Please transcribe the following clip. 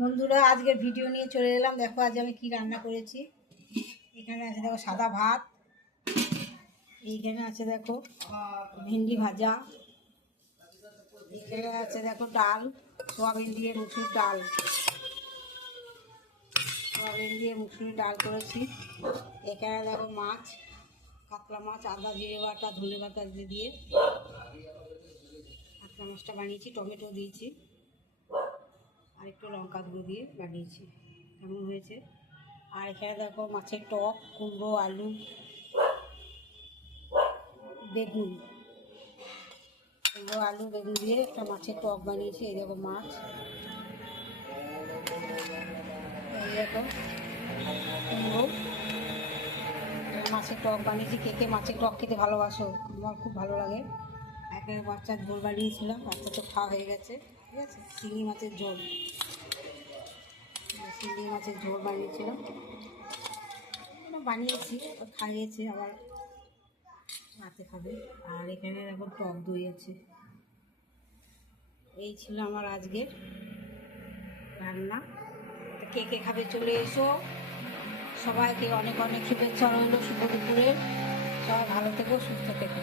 বন্ধুরা আজকের ভিডিও নিয়ে চলে এলাম। দেখো আজ আমি কি রান্না করেছি। এখানে আছে দেখো সাদা ভাত, এইখানে আছে দেখো ভেন্ডি ভাজা, এখানে আছে দেখো ডাল, সোয়াবিন দিয়ে মুসুর ডাল, সোয়াবিন দিয়ে মুসুর ডাল করেছি। এখানে দেখো মাছ, কাতলা মাছ, আদা জিরে বাটা ধনে পাতা দিয়ে কাতলা মাছটা বানিয়েছি, টমেটো দিয়েছি আর একটু লঙ্কা গুঁড়ো দিয়ে বানিয়েছি। কেমন হয়েছে? আর এখানে দেখো মাছের টক, কুমড়ো, আলু, বেগুন, কুমড়ো আলু বেগুন দিয়ে একটা মাছের টক বানিয়েছি। এই দেখো মাছ, এই দেখো কুমড়ো, মাছের টক বানিয়েছি। কে কে মাছের টক খেতে ভালোবাসো? আমার খুব ভালো লাগে। একেবারে বাচ্চার ঝোল বানিয়েছিলাম, বাচ্চা তো খাওয়া হয়ে গেছে। ঠিক আছে, শিঙি মাছের ঝোল, চিংড়ি মাছের ঝোল বানিয়েছিলাম, বানিয়েছি খাইয়েছে, আবার রাতে খাবে। আর এখানে এখন টক দই আছে। এই ছিল আমার আজকের রান্না। কে কে খাবে চলে এসো। সবাইকে অনেক অনেক শুভেচ্ছা রইল শুভ দুপুরের। সবাই ভালো থেকো, সুস্থ থেকো।